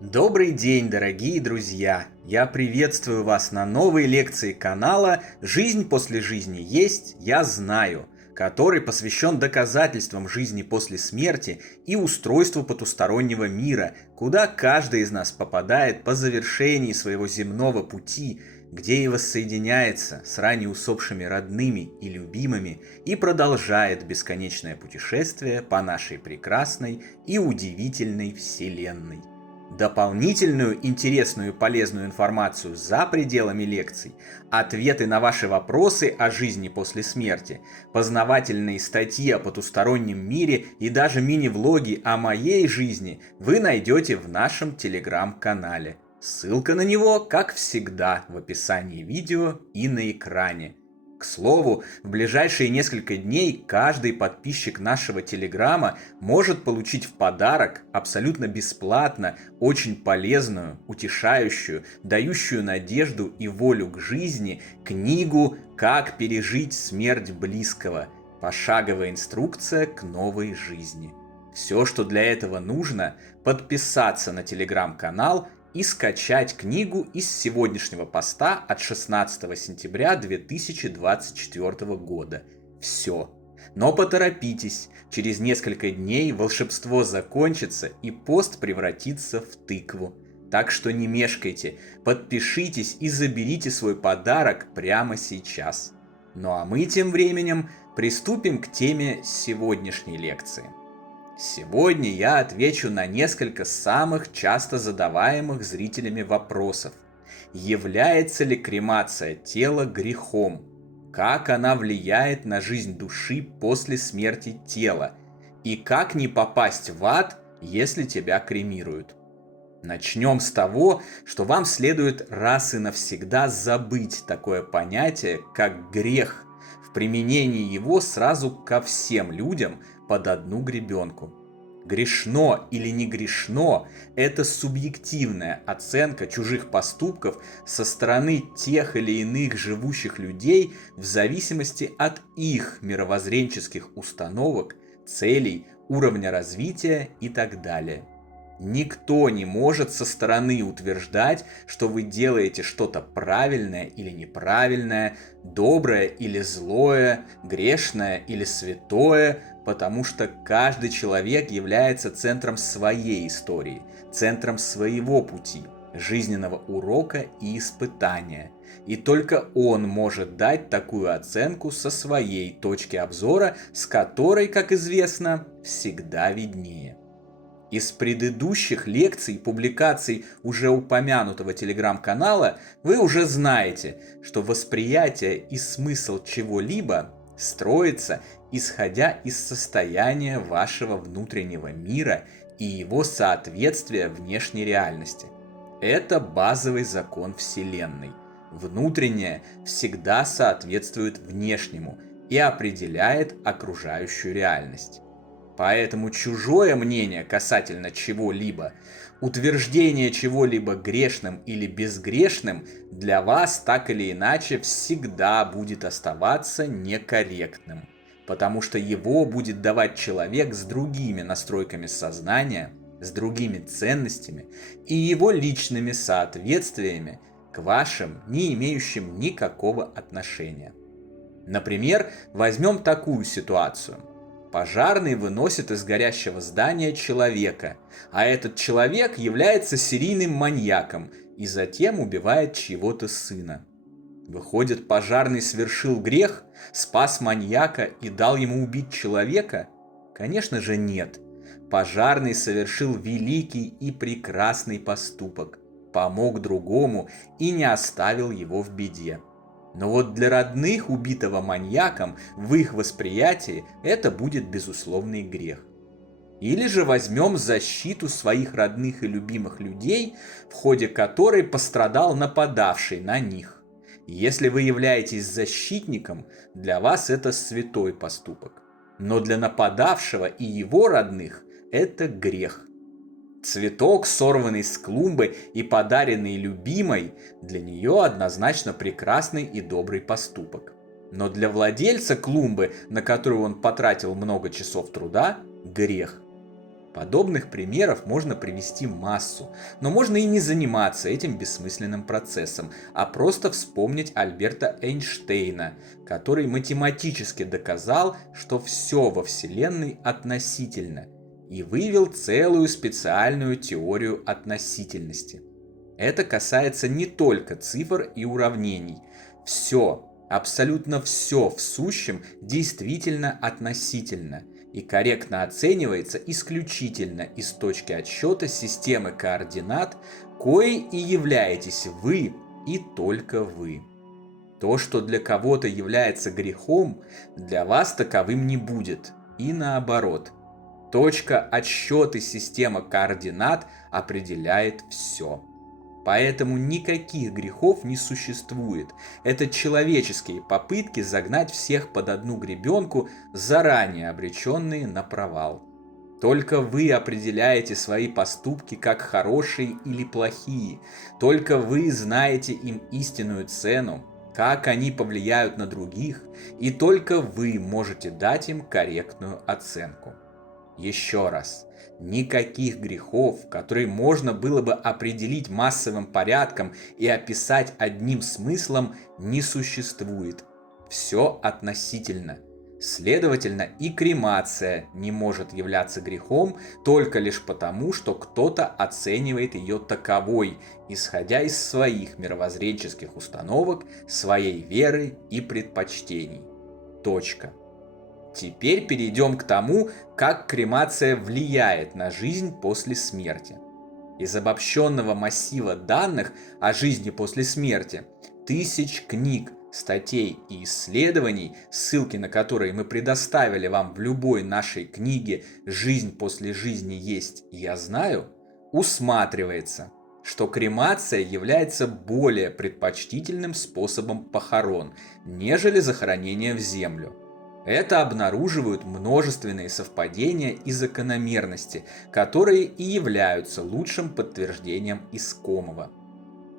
Добрый день, дорогие друзья! Я приветствую вас на новой лекции канала «Жизнь после жизни есть, я знаю», который посвящен доказательствам жизни после смерти и устройству потустороннего мира, куда каждый из нас попадает по завершении своего земного пути, где и воссоединяется с ранее усопшими родными и любимыми и продолжает бесконечное путешествие по нашей прекрасной и удивительной Вселенной. Дополнительную интересную и полезную информацию за пределами лекций, ответы на ваши вопросы о жизни после смерти, познавательные статьи о потустороннем мире и даже мини-влоги о моей жизни вы найдете в нашем телеграм-канале. Ссылка на него, как всегда, в описании видео и на экране. К слову, в ближайшие несколько дней каждый подписчик нашего телеграма может получить в подарок абсолютно бесплатно очень полезную, утешающую, дающую надежду и волю к жизни книгу «Как пережить смерть близкого. Пошаговая инструкция к новой жизни». Все, что для этого нужно, подписаться на телеграм-канал и скачать книгу из сегодняшнего поста от 16 сентября 2024 года. Все. Но поторопитесь, через несколько дней волшебство закончится и пост превратится в тыкву. Так что не мешкайте, подпишитесь и заберите свой подарок прямо сейчас. Ну а мы тем временем приступим к теме сегодняшней лекции. Сегодня я отвечу на несколько самых часто задаваемых зрителями вопросов. Является ли кремация тела грехом? Как она влияет на жизнь души после смерти тела? И как не попасть в ад, если тебя кремируют? Начнем с того, что вам следует раз и навсегда забыть такое понятие, как грех, в применении его сразу ко всем людям под одну гребенку. Грешно или не грешно – это субъективная оценка чужих поступков со стороны тех или иных живущих людей в зависимости от их мировоззренческих установок, целей, уровня развития и так далее. Никто не может со стороны утверждать, что вы делаете что-то правильное или неправильное, доброе или злое, грешное или святое, потому что каждый человек является центром своей истории, центром своего пути, жизненного урока и испытания. И только он может дать такую оценку со своей точки обзора, с которой, как известно, всегда виднее. Из предыдущих лекций и публикаций уже упомянутого телеграм-канала вы уже знаете, что восприятие и смысл чего-либо строится, исходя из состояния вашего внутреннего мира и его соответствия внешней реальности. Это базовый закон Вселенной. Внутреннее всегда соответствует внешнему и определяет окружающую реальность. Поэтому чужое мнение касательно чего-либо, утверждение чего-либо грешным или безгрешным для вас так или иначе всегда будет оставаться некорректным, потому что его будет давать человек с другими настройками сознания, с другими ценностями и его личными соответствиями к вашим, не имеющим никакого отношения. Например, возьмем такую ситуацию. Пожарный выносит из горящего здания человека, а этот человек является серийным маньяком и затем убивает чьего-то сына. Выходит, пожарный совершил грех, спас маньяка и дал ему убить человека? Конечно же нет. Пожарный совершил великий и прекрасный поступок, помог другому и не оставил его в беде. Но вот для родных убитого маньяком в их восприятии это будет безусловный грех. Или же возьмем защиту своих родных и любимых людей, в ходе которой пострадал нападавший на них. Если вы являетесь защитником, для вас это святой поступок. Но для нападавшего и его родных это грех. Цветок, сорванный с клумбы и подаренный любимой, для нее однозначно прекрасный и добрый поступок. Но для владельца клумбы, на которую он потратил много часов труда, грех. Подобных примеров можно привести массу, но можно и не заниматься этим бессмысленным процессом, а просто вспомнить Альберта Эйнштейна, который математически доказал, что все во Вселенной относительно, и вывел целую специальную теорию относительности. Это касается не только цифр и уравнений. Все, абсолютно все в сущем действительно относительно и корректно оценивается исключительно из точки отсчета системы координат, коей и являетесь вы и только вы. То, что для кого-то является грехом, для вас таковым не будет, и наоборот. Точка отсчета системы координат определяет все. Поэтому никаких грехов не существует. Это человеческие попытки загнать всех под одну гребенку, заранее обреченные на провал. Только вы определяете свои поступки как хорошие или плохие. Только вы знаете им истинную цену, как они повлияют на других, и только вы можете дать им корректную оценку. Еще раз, никаких грехов, которые можно было бы определить массовым порядком и описать одним смыслом, не существует. Все относительно. Следовательно, и кремация не может являться грехом только лишь потому, что кто-то оценивает ее таковой, исходя из своих мировоззренческих установок, своей веры и предпочтений. Точка. Теперь перейдем к тому, как кремация влияет на жизнь после смерти. Из обобщенного массива данных о жизни после смерти, тысяч книг, статей и исследований, ссылки на которые мы предоставили вам в любой нашей книге «Жизнь после жизни есть, я знаю», усматривается, что кремация является более предпочтительным способом похорон, нежели захоронение в землю. Это обнаруживают множественные совпадения и закономерности, которые и являются лучшим подтверждением искомого.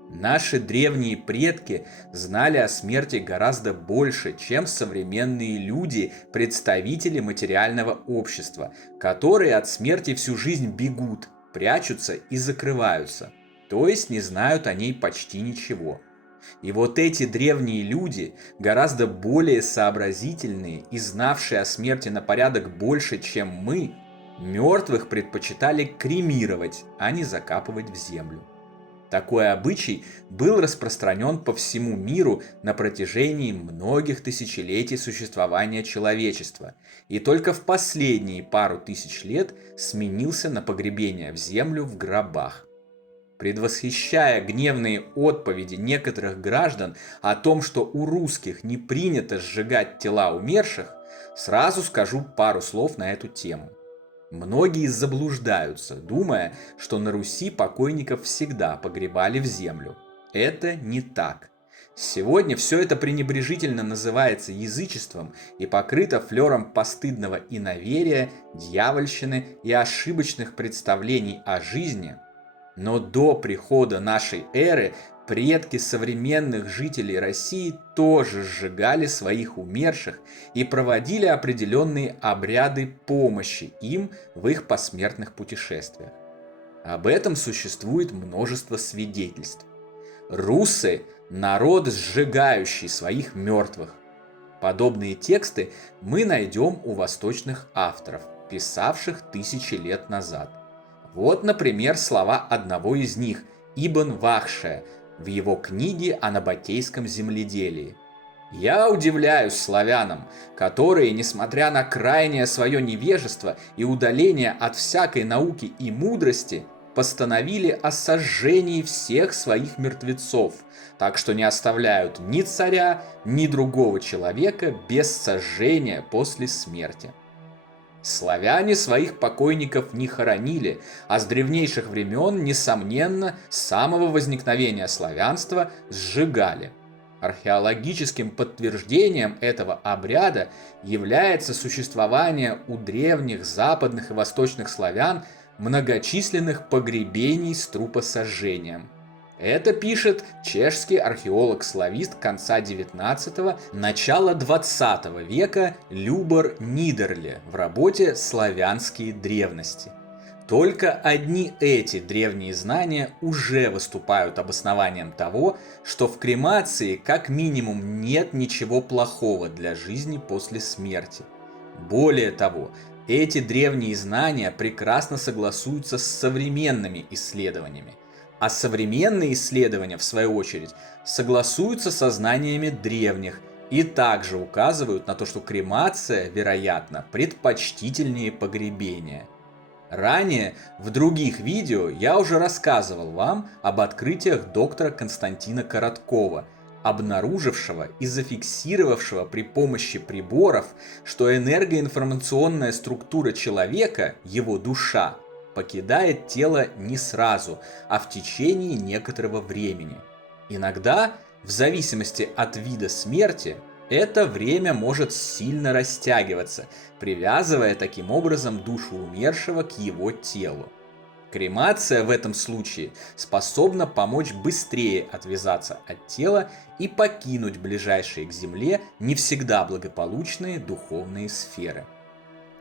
Наши древние предки знали о смерти гораздо больше, чем современные люди, представители материального общества, которые от смерти всю жизнь бегут, прячутся и закрываются, то есть не знают о ней почти ничего. И вот эти древние люди, гораздо более сообразительные и знавшие о смерти на порядок больше, чем мы, мертвых предпочитали кремировать, а не закапывать в землю. Такой обычай был распространен по всему миру на протяжении многих тысячелетий существования человечества, и только в последние пару тысяч лет сменился на погребение в землю в гробах. Предвосхищая гневные отповеди некоторых граждан о том, что у русских не принято сжигать тела умерших, сразу скажу пару слов на эту тему. Многие заблуждаются, думая, что на Руси покойников всегда погребали в землю. Это не так. Сегодня все это пренебрежительно называется язычеством и покрыто флером постыдного иноверия, дьявольщины и ошибочных представлений о жизни. Но до прихода нашей эры предки современных жителей России тоже сжигали своих умерших и проводили определенные обряды помощи им в их посмертных путешествиях. Об этом существует множество свидетельств. Русы – народ, сжигающий своих мертвых. Подобные тексты мы найдем у восточных авторов, писавших тысячи лет назад. Вот, например, слова одного из них, Ибн Вахша, в его книге о набатейском земледелии. «Я удивляюсь славянам, которые, несмотря на крайнее свое невежество и удаление от всякой науки и мудрости, постановили о сожжении всех своих мертвецов, так что не оставляют ни царя, ни другого человека без сожжения после смерти». Славяне своих покойников не хоронили, а с древнейших времен, несомненно, с самого возникновения славянства сжигали. Археологическим подтверждением этого обряда является существование у древних западных и восточных славян многочисленных погребений с трупосожжением. Это пишет чешский археолог-славист конца XIX – начала XX века Любор Нидерле в работе «Славянские древности». Только одни эти древние знания уже выступают обоснованием того, что в кремации как минимум нет ничего плохого для жизни после смерти. Более того, эти древние знания прекрасно согласуются с современными исследованиями. А современные исследования, в свою очередь, согласуются со знаниями древних и также указывают на то, что кремация, вероятно, предпочтительнее погребения. Ранее в других видео я уже рассказывал вам об открытиях доктора Константина Короткова, обнаружившего и зафиксировавшего при помощи приборов, что энергоинформационная структура человека, его душа, покидает тело не сразу, а в течение некоторого времени. Иногда, в зависимости от вида смерти, это время может сильно растягиваться, привязывая таким образом душу умершего к его телу. Кремация в этом случае способна помочь быстрее отвязаться от тела и покинуть ближайшие к Земле не всегда благополучные духовные сферы.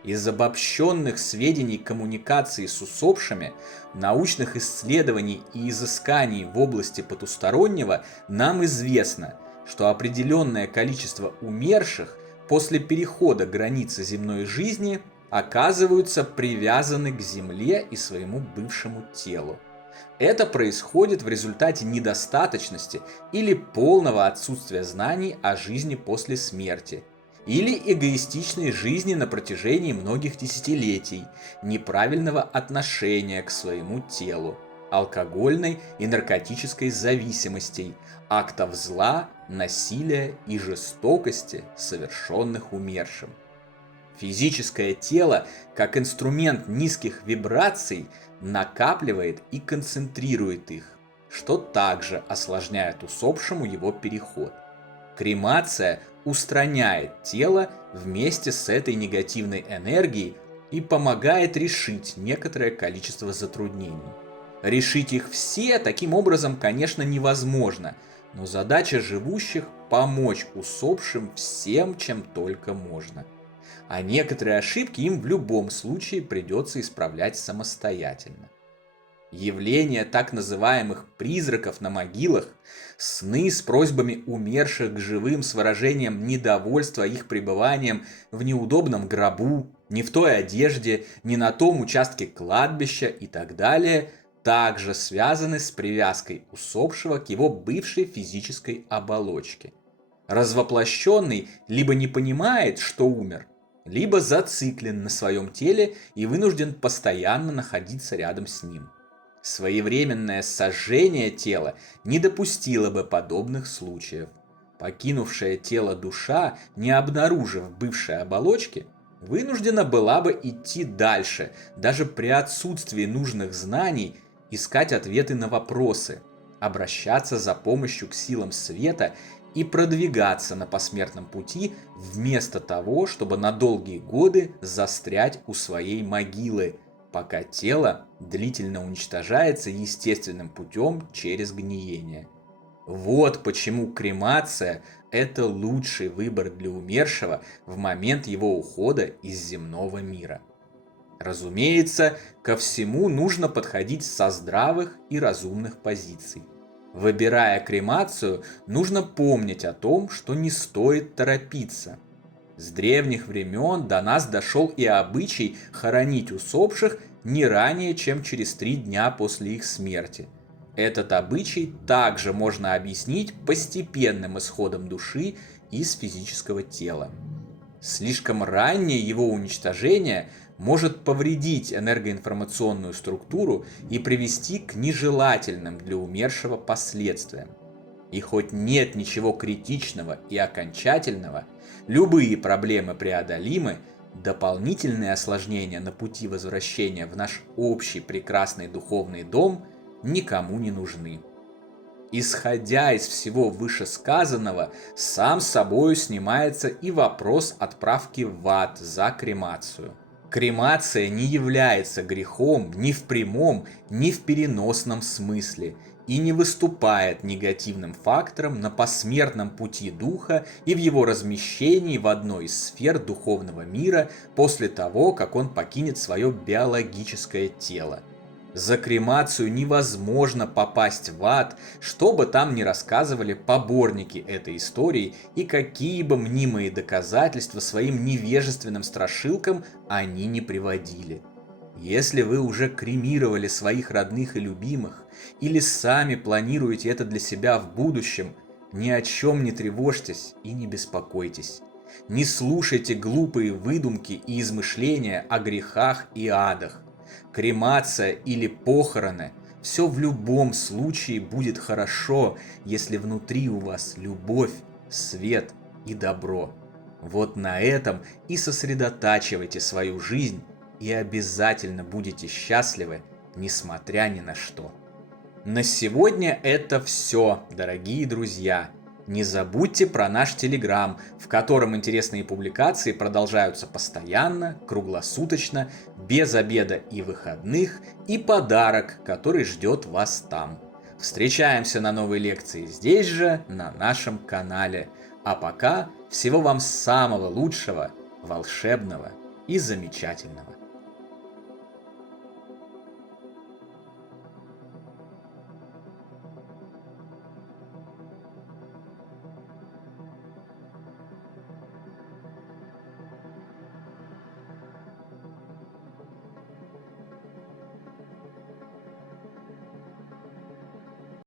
Из обобщенных сведений коммуникации с усопшими, научных исследований и изысканий в области потустороннего нам известно, что определенное количество умерших после перехода границы земной жизни оказываются привязаны к Земле и своему бывшему телу. Это происходит в результате недостаточности или полного отсутствия знаний о жизни после смерти, или эгоистичной жизни на протяжении многих десятилетий, неправильного отношения к своему телу, алкогольной и наркотической зависимостей, актов зла, насилия и жестокости, совершенных умершим. Физическое тело, как инструмент низких вибраций, накапливает и концентрирует их, что также осложняет усопшему его переход. Кремация устраняет тело вместе с этой негативной энергией и помогает решить некоторое количество затруднений. Решить их все таким образом, конечно, невозможно, но задача живущих – помочь усопшим всем, чем только можно. А некоторые ошибки им в любом случае придется исправлять самостоятельно. Явление так называемых призраков на могилах, сны с просьбами умерших к живым с выражением недовольства их пребыванием в неудобном гробу, не в той одежде, не на том участке кладбища и так далее, также связаны с привязкой усопшего к его бывшей физической оболочке. Развоплощенный либо не понимает, что умер, либо зациклен на своем теле и вынужден постоянно находиться рядом с ним. Своевременное сожжение тела не допустило бы подобных случаев. Покинувшая тело душа, не обнаружив бывшей оболочки, вынуждена была бы идти дальше, даже при отсутствии нужных знаний, искать ответы на вопросы, обращаться за помощью к силам света и продвигаться на посмертном пути вместо того, чтобы на долгие годы застрять у своей могилы, пока тело длительно уничтожается естественным путем через гниение. Вот почему кремация – это лучший выбор для умершего в момент его ухода из земного мира. Разумеется, ко всему нужно подходить со здравых и разумных позиций. Выбирая кремацию, нужно помнить о том, что не стоит торопиться. С древних времен до нас дошел и обычай хоронить усопших не ранее, чем через 3 дня после их смерти. Этот обычай также можно объяснить постепенным исходом души из физического тела. Слишком раннее его уничтожение может повредить энергоинформационную структуру и привести к нежелательным для умершего последствиям. И хоть нет ничего критичного и окончательного, любые проблемы преодолимы, дополнительные осложнения на пути возвращения в наш общий прекрасный духовный дом никому не нужны. Исходя из всего вышесказанного, сам собою снимается и вопрос отправки в ад за кремацию. Кремация не является грехом ни в прямом, ни в переносном смысле, и не выступает негативным фактором на посмертном пути духа и в его размещении в одной из сфер духовного мира после того, как он покинет свое биологическое тело. За кремацию невозможно попасть в ад, что бы там ни рассказывали поборники этой истории и какие бы мнимые доказательства своим невежественным страшилкам они не приводили. Если вы уже кремировали своих родных и любимых, или сами планируете это для себя в будущем, ни о чем не тревожьтесь и не беспокойтесь. Не слушайте глупые выдумки и измышления о грехах и адах. Кремация или похороны – все в любом случае будет хорошо, если внутри у вас любовь, свет и добро. Вот на этом и сосредотачивайте свою жизнь, и обязательно будете счастливы, несмотря ни на что. На сегодня это все, дорогие друзья. Не забудьте про наш Телеграм, в котором интересные публикации продолжаются постоянно, круглосуточно, без обеда и выходных, и подарок, который ждет вас там. Встречаемся на новой лекции здесь же, на нашем канале. А пока всего вам самого лучшего, волшебного и замечательного.